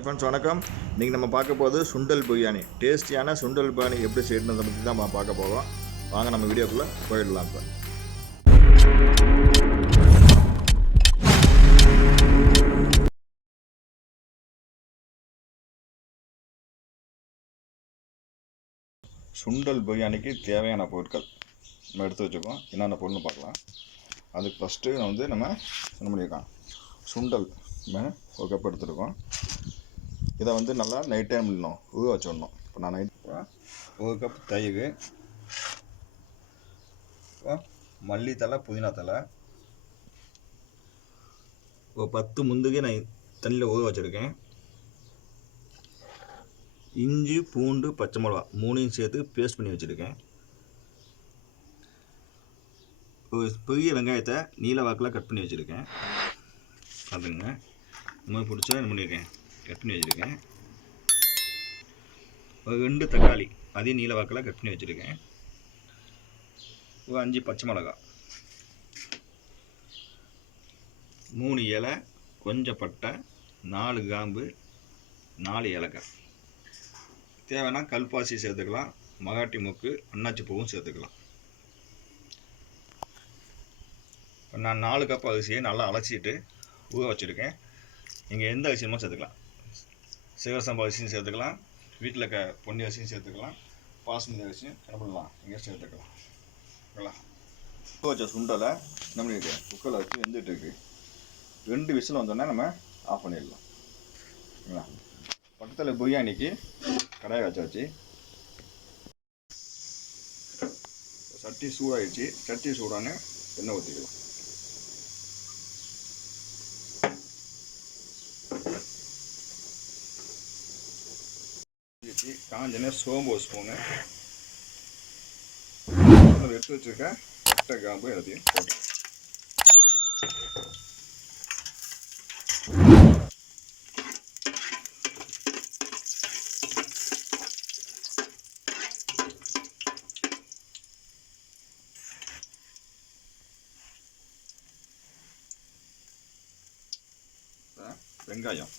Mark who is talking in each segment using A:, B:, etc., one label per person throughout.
A: Friends வணக்கம். இன்றைக்கி நம்ம பார்க்க போகிறது சுண்டல் பிரியாணி. டேஸ்டியான சுண்டல் பிரியாணி எப்படி செய்யணுன்றதை பற்றி தான் நம்ம பார்க்க போகிறோம் வாங்க நம்ம வீடியோக்குள்ளே போயிடலாம் இப்போ. சுண்டல் பிரியாணிக்கு தேவையான பொருட்கள் நம்ம எடுத்து வச்சுக்கோம் என்னென்ன பொருள்னு பார்க்கலாம். அதுக்கு ஃபஸ்ட்டு வந்து நம்ம என்ன பண்ணியிருக்கோம்? சுண்டல் நம்ம ஒரு கப் எடுத்துருக்கோம். இதை வந்து நல்லா நைட் டைம் இன்னும் ஊற வச்சிடணும். இப்போ நான் நைட் ஒரு கப் தயிர். மல்லி மல்லித்தலை புதினா தலை ஒரு பத்து முந்துக்கு நான் தண்ணியில் ஊற வச்சுருக்கேன். இஞ்சி பூண்டு பச்சை மிளகா மூணையும் சேர்த்து பேஸ்ட் பண்ணி வச்சுருக்கேன். ஒரு பெரிய வெங்காயத்தை நீல வாக்கில் கட் பண்ணி வச்சுருக்கேன். பார்த்துங்க இந்த மாதிரி பிடிச்சா என்ன பண்ணியிருக்கேன் கட் பண்ணி வச்சுருக்கேன். ஒரு ரெண்டு தக்காளி அதையும் நீல வாக்கில் கட் பண்ணி வச்சுருக்கேன். ஒரு அஞ்சு பச்சை மிளகா. மூணு இலை கொஞ்சம் பட்டை நாலு காம்பு நாலு ஏலக்காய். தேவைன்னா கல்பாசி சேர்த்துக்கலாம். மகாட்டி மொக்கு அன்னாச்சி பூவும் சேர்த்துக்கலாம். இப்போ நான் நாலு கப் அரிசியை நல்லா அலசிட்டு ஊற வச்சுருக்கேன். நீங்கள் எந்த அரிசியுமோ சேர்த்துக்கலாம். சிவசம்பா அரிசியும் சேர்த்துக்கலாம். வீட்டில் க பொன்னி அரிசியும் சேர்த்துக்கலாம். பாஸ்மதி அரிசியும் என்ன பண்ணலாம் இங்கே சேர்த்துக்கலாம். ஓகேங்களா ஊற வச்ச சுண்டலை என்ன பண்ணியிருக்கு? குக்கரில் வச்சு வெந்துட்டு இருக்கு. ரெண்டு விசில் வந்தோடனே நம்ம ஆஃப் பண்ணிடலாம். ஓகேங்களா பக்கத்தில் பிரியாணிக்கு கடாயை வச்சாச்சு சட்டி சூடாயிடுச்சு. சட்டி சூடான எண்ணெய் ஊற்றிக்கலாம் காஞ்சனே சோம்பு ஒரு ஸ்பூனு அதை எடுத்து வச்சுருக்க பட்டை காம்பு எல்லாத்தையும் போட்டு வெங்காயம்.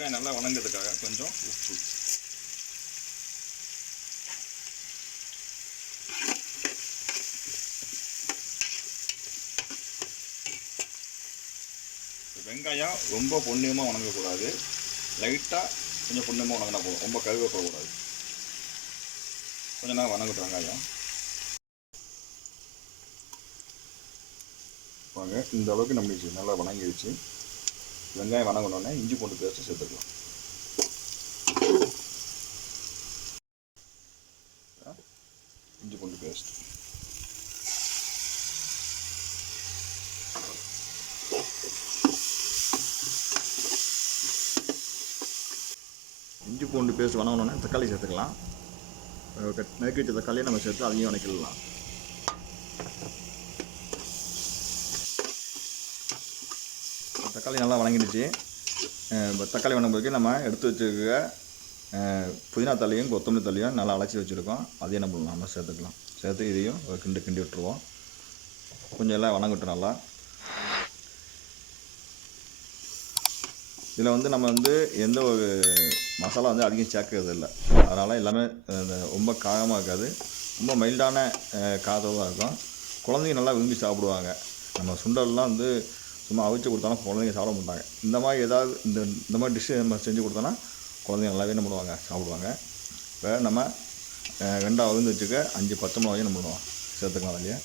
A: வெங்காயம் நல்லா வணங்குறதுக்காக கொஞ்சம் உப்பு. வெங்காயம் ரொம்ப பொன்னியமாக வணங்கக்கூடாது. லைட்டாக கொஞ்சம் பொன்னியமாக வணங்கினா போதும். ரொம்ப கருவேப்படக்கூடாது கொஞ்சம் நேரம் வணங்கட்டும் வெங்காயம். வாங்க இந்த அளவுக்கு நம்மளுக்கு நல்லா வணங்கிடுச்சு வெங்காயம் வணங்கினோடனே இஞ்சி பூண்டு பேஸ்ட்டு சேர்த்துக்கலாம். இஞ்சி பூண்டு பேஸ்ட் இஞ்சி பூண்டு பேஸ்ட் வணங்கினோடனே தக்காளி சேர்த்துக்கலாம். அஹ் நறுக்கி வச்ச தக்காளியை நம்ம சேர்த்து அதையும் வணக்கிடலாம். தக்காளி நல்லா வணங்கிடுச்சு. தக்காளி வணங்கும்போது நம்ம எடுத்து வச்சுருக்க புதினா தள்ளியும் கொத்தமல்லி தள்ளியும் நல்லா அலசி வச்சுருக்கோம். அதையும் என்ன பண்ணலாம்? நம்ம சேர்த்துக்கலாம். சேர்த்து இதையும் கிண்டு கிண்டி விட்டுருவோம். கொஞ்சம் எல்லாம் வணங்கட்டும் நல்லா. இதில் வந்து நம்ம வந்து எந்த ஒரு மசாலா வந்து அதிகம் சேர்க்கறது இல்லை. அதனால் எல்லாமே ரொம்ப காரமாக இருக்காது. ரொம்ப மைல்டான காரமாக இருக்கும். குழந்தைங்க நல்லா விரும்பி சாப்பிடுவாங்க. நம்ம சுண்டல்லாம் வந்து சும்மா அவிச்சு கொடுத்தாலும் குழந்தைங்க சாப்பிட மாட்டாங்க. இந்த மாதிரி ஏதாவது இந்த இந்த மாதிரி டிஷ்ஷு நம்ம செஞ்சு கொடுத்தோன்னா குழந்தைங்க நல்லாவே என்ன பண்ணுவாங்க? சாப்பிடுவாங்க. இப்போ நம்ம அஹ், வெங்காயம் விழுந்து வச்சுக்க அஞ்சு பச்சை மிளகாயும் நம்ம பண்ணுவோம். சேர்த்துக்கலாம் அதிலேயே.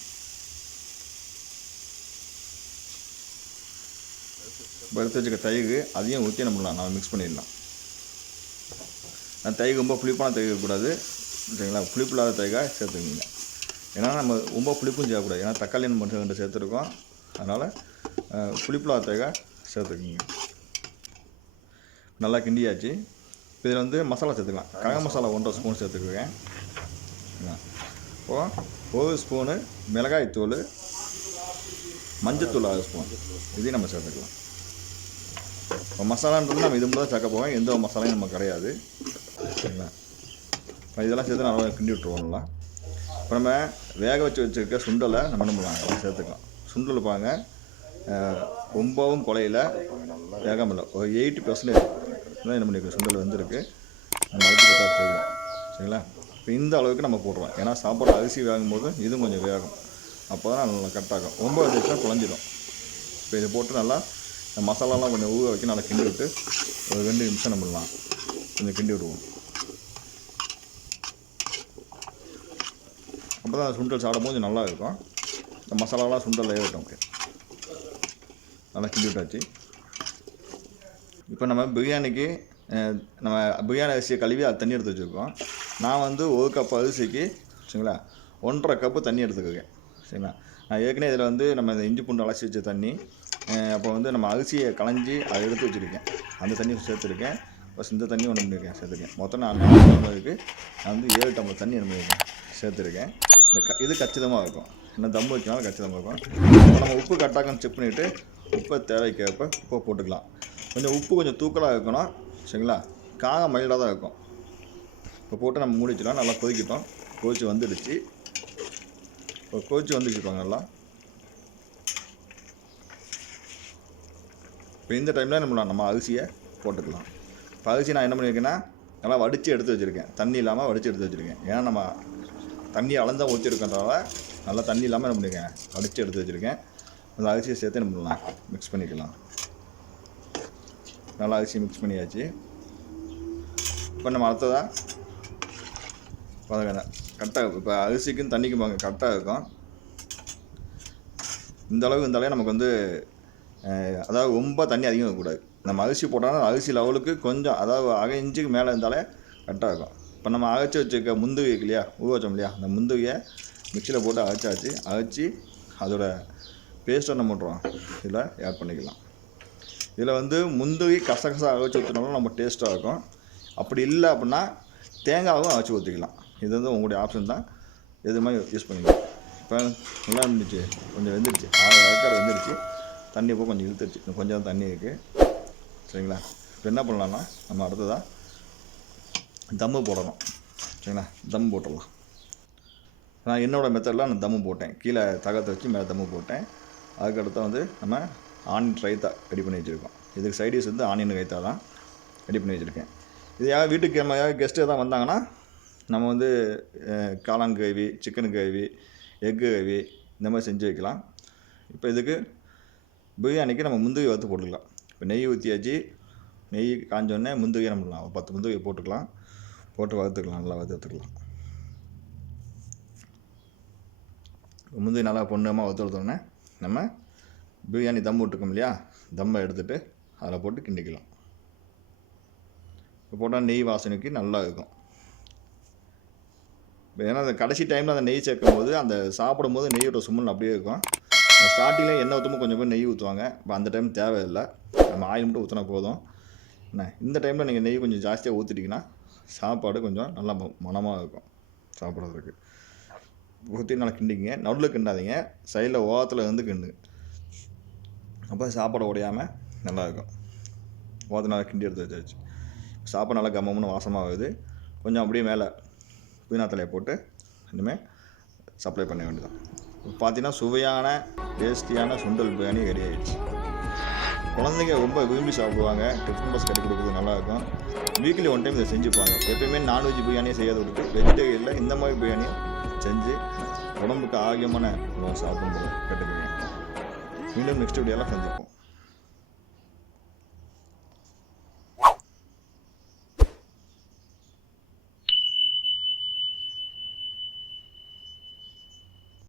A: இப்போ எடுத்து வச்சுக்க தயிர் அதையும் ஊற்றி என்ன பண்ணலாம்? நம்ம மிக்ஸ் பண்ணிடலாம். நான் தயிர் ரொம்ப புளிப்பான தயிர் இருக்கக்கூடாது. சரிங்களா? புளிப்பு இல்லாத தயிராக சேர்த்துக்கோங்க. ஏன்னா நம்ம ரொம்ப புளிப்பும் செய்யக்கூடாது. ஏன்னா தக்காளி நம்ம ரெண்டு சேர்த்துருக்கோம். அதனால் புளிப்பில்லாத தயிராக சேர்த்துக்குங்க. நல்லா கிண்டியாச்சு. இதில் வந்து மசாலா சேர்த்துக்கலாம். கக மசாலா. ஒன்றரை ஸ்பூன் சேர்த்துக்குவேன். இப்போ ஒரு ஸ்பூனு மிளகாய் தூள் மஞ்சத்தூள் அரை ஸ்பூன். இதையும் நம்ம சேர்த்துக்கலாம். இப்போ மசாலான்றது நம்ம இது மட்டும் தான் சேர்க்க போவோம் எந்த மசாலையும் நம்ம கிடையாது. சரிங்களா? இப்போ இதெல்லாம் சேர்த்து நல்லா கிண்டி விட்டுருவோம்ல இப்போ நம்ம வேக வச்சு வச்சுருக்க சுண்டலை நம்ம அதெல்லாம் சேர்த்துக்கலாம். சுண்டல் பாருங்க. அஹ், ரொம்பவும் குலையில வேகாமல் இல்லை ஒரு எயிட்டி பர்சன்டேஜ் தான் என்ன பண்ணியிருக்கு சுண்டல் வந்திருக்கு. நம்ம அழுத்தி பார்த்தா தெரியும் சரிங்களா? இப்போ இந்த அளவுக்கு நம்ம போடுறோம் ஏன்னா சாப்பாடு அரிசி வேகும்போது இதுவும் கொஞ்சம் வேகும். அப்போ தான் நல்லா கரெக்டாகும் ரொம்ப வந்துச்சுன்னா குழஞ்சிடும் இப்போ இதை போட்டு நல்லா இந்த மசாலாலாம் கொஞ்சம் ஊற வைக்க நல்லா கிண்டி விட்டு ஒரு ரெண்டு நிமிஷம் நம்ம பண்ணலாம் கொஞ்சம் கிண்டி விடுவோம். அப்போ தான் சுண்டல் சாப்பிடும்போது போது நல்லா இருக்கும். இந்த மசாலாலாம் சுண்டல் ஏறட்டும். ஓகே நல்லா கிண்டி விட்டாச்சு. இப்போ நம்ம பிரியாணிக்கு நம்ம பிரியாணி அரிசியை கழுவி அது தண்ணி எடுத்து வச்சுருக்கோம். நான் வந்து ஒரு கப் அரிசிக்கு சரிங்களா? ஒன்றரை கப்பு தண்ணி எடுத்துக்கிறேன் சரிங்களா? நான் ஏற்கனவே இதில் வந்து நம்ம இந்த இஞ்சி பூண்டு அலசி வச்ச தண்ணி அப்போ வந்து நம்ம அரிசியை களைஞ்சி அதை எடுத்து வச்சுருக்கேன். அந்த தண்ணி சேர்த்துருக்கேன். ப்ளஸ் இந்த தண்ணி ஒன்று பண்ணியிருக்கேன் சேர்த்துருக்கேன். மொத்தம் நான் நாலு டம்ளருக்கு நான் வந்து ஏழு டம்ளர் தண்ணி பண்ணியிருக்கேன் சேர்த்துருக்கேன். இந்த க இது கச்சிதமாக இருக்கும். என்ன தம் வைக்கனாலும் கச்சிதமாக இருக்கும். இப்போ நம்ம உப்பு கரெக்டாக செக் பண்ணிவிட்டு உப்பை தேவைக்கேற்ப உப்பை போட்டுக்கலாம். கொஞ்சம் உப்பு கொஞ்சம் தூக்கலாக இருக்கணும். சரிங்களா? காகம் மைல்டாக தான் இருக்கும். இப்போ போட்டு நம்ம மூடிச்சிடலாம் நல்லா கொதிக்கிட்டோம். கொதிச்சு வந்துடுச்சு. இப்போ கொதிச்சு வந்துச்சுப்பாங்க நல்லா. இப்போ இந்த டைமில் நம்ம நம்ம அரிசியை போட்டுக்கலாம். இப்போ அரிசி நான் என்ன பண்ணியிருக்கேன்னா நல்லா வடித்து எடுத்து வச்சுருக்கேன். தண்ணி இல்லாமல் வடித்து எடுத்து வச்சுருக்கேன். ஏன்னா நம்ம தண்ணி அளந்தான் ஊற்றிருக்கன்றதால நல்லா தண்ணி இல்லாமல் என்ன பண்ணியிருக்கேன் வடித்து எடுத்து வச்சுருக்கேன். அந்த அரிசியை சேர்த்து என்ன பண்ணலாம் மிக்ஸ் பண்ணிக்கலாம். நல்லா அரிசி மிக்ஸ் பண்ணியாச்சு. இப்போ நம்ம அடுத்ததாக பாருங்க கரெக்டாக இப்போ அரிசிக்கும் தண்ணிக்கும் பாங்க கரெக்டாக இருக்கும். இந்த அளவுக்கு இருந்தாலே நமக்கு வந்து அதாவது ரொம்ப தண்ணி அதிகம் இருக்கக்கூடாது. நம்ம அரிசி போட்டாலும் அரிசி லெவலுக்கு கொஞ்சம் அதாவது அரை இன்ச்சுக்கு மேலே இருந்தாலே கரெக்டாக இருக்கும். இப்போ நம்ம அரைச்சி வச்சுருக்க முந்துகை இருக்கு இல்லையா ஊற வச்சோம் இல்லையா அந்த முந்துகையை மிக்சியில் போட்டு அரைச்சாச்சு. அரைச்சி அதோட பேஸ்ட்டை நம்ம பண்ணுறோம் இதில் ஆட் பண்ணிக்கலாம். இதில் வந்து முந்திரி கசகசா அரைச்சி ஊற்றினாலும் நம்ம டேஸ்ட்டாக இருக்கும். அப்படி இல்லை அப்படின்னா தேங்காவும் அரைச்சி ஊற்றிக்கலாம் இது வந்து உங்களுடைய ஆப்ஷன் தான். எது மாதிரி யூஸ் பண்ணிக்கலாம். இப்போ நல்லா இருந்துச்சு. கொஞ்சம் வெந்துருச்சு. ஆறு ஏக்கர் வெந்துருச்சு. தண்ணி இப்போ கொஞ்சம் இழுத்துருச்சு. இன்னும் கொஞ்சம் தான் தண்ணி இருக்குது சரிங்களா? இப்போ என்ன பண்ணலாம்னா நம்ம அடுத்ததாக தம்மு போடணும். சரிங்களா? தம் போட்டுடலாம். நான் என்னோடய மெத்தடில் நான் தம்மு போட்டேன். கீழே தகத்தை வச்சு மேலே தம்மு போட்டேன். அதுக்கடுத்து வந்து நம்ம ஆனியன் ரைத்தா ரெடி பண்ணி வச்சுருக்கோம். இதுக்கு சைடிஸ் வந்து ஆனியன் ரைத்தா தான் ரெடி பண்ணி வச்சுருக்கேன். இது யார் வீட்டுக்கு நம்ம யாராவது கெஸ்ட்டு எதாவது வந்தாங்கன்னா நம்ம வந்து காளான் gravy chicken gravy egg gravy இந்த மாதிரி செஞ்சு வைக்கலாம். இப்போ இதுக்கு பிரியாணிக்கு நம்ம முந்திரி வறுத்து போட்டுக்கலாம். இப்போ நெய் ஊற்றியாச்சு நெய் காஞ்சோடனே முந்திரியை நம்ம பண்ணலாம் ஒரு பத்து முந்திரியை போட்டுக்கலாம். போட்டு வறுத்துக்கலாம் நல்லா வறுத்துக்கலாம் முந்திரி நல்லா பொண்ணுமா வறுத்து வறுத்துறதோடனே நம்ம பிரியாணி தம் விட்டுருக்கோம் இல்லையா? தம்மை எடுத்துகிட்டு அதில் போட்டு கிண்டிக்கலாம். இப்போ போட்டால் நெய் வாசனைக்கு நல்லா இருக்கும். ஏன்னா அந்த கடைசி டைமில் அந்த நெய் சேர்க்கும் போது அந்த சாப்பிடும்போது நெய்யோட சுமல் அப்படியே இருக்கும். ஸ்டார்டிங்கில் எண்ணெய் ஊற்றும்போது கொஞ்சம் பேர் நெய் ஊற்றுவாங்க இப்போ அந்த டைம் தேவையில்லை. நம்ம ஆயில் மட்டும் ஊற்றினா போதும். என்ன இந்த டைமில் நீங்கள் நெய் கொஞ்சம் ஜாஸ்தியாக ஊற்றிட்டிங்கன்னா சாப்பாடு கொஞ்சம் நல்லா மனமாக இருக்கும் சாப்பிட்றதுக்கு. ஊற்றி நல்லா கிண்டிங்க. நடுவில் கிண்டாதீங்க. சைடில் ஓரத்தில் வந்து கிண்டுங்க அப்போ சாப்பாடு உடையாமல் நல்லாயிருக்கும் ஓரத்தில் நல்லா கிண்டி எடுத்து வச்சாச்சு. சாப்பாடு நல்லா கம்மம்னு வாசமாக ஆகுது கொஞ்சம் அப்படியே மேலே புதினா தலையை போட்டு இனிமேல் சப்ளை பண்ண வேண்டியதான் பார்த்தீங்கன்னா சுவையான டேஸ்டியான சுண்டல் பிரியாணி ரெடி ஆகிடுச்சு குழந்தைங்க ரொம்ப விரும்பி சாப்பிடுவாங்க. டிஃபன் பாக்ஸ் கட்டி கொடுக்குறது நல்லாயிருக்கும் வீக்லி ஒன் டைம் இதை செஞ்சுப்பாங்க. எப்பயுமே நான்வெஜ் பிரியாணியை செய்யாத விட்டு வெஜிடேரியனில் இந்த மாதிரி பிரியாணி செஞ்சு உடம்புக்கு ஆரோக்கியமான உணவு சாப்பிடும்போது கேட்டுக்கிறேன் மீண்டும் நெக்ஸ்ட் வீடியோவில் சந்திப்போம்.